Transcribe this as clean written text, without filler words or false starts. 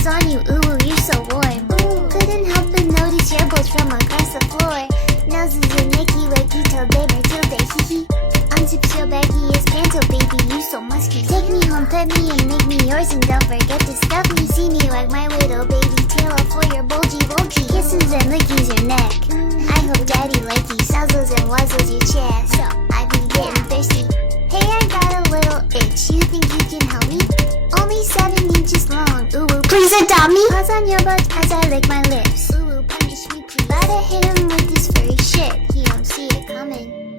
is on you, ooh, you're so warm. Couldn't help but notice your bolt from across the floor. Noses and Nicky, Wakito, babe, Matilda, hee hee. Unzips your baggiest pants, oh baby, you so musky. Take me home, pet me, and make me yours, and don't forget to stuff me. See me like my widow, baby, tail up for your bulgy. Kisses and lickies your neck. I hope daddy likey, suzzles and wuzzles your chest. So I be getting thirsty. Hey, I got a little itch, you think you can help me? Only 7 inches long, ooh, please adopt me. Paws on your butt as I lick my lips. Ooh, punish me please. Gotta hit him with this furry shit, he don't see it coming.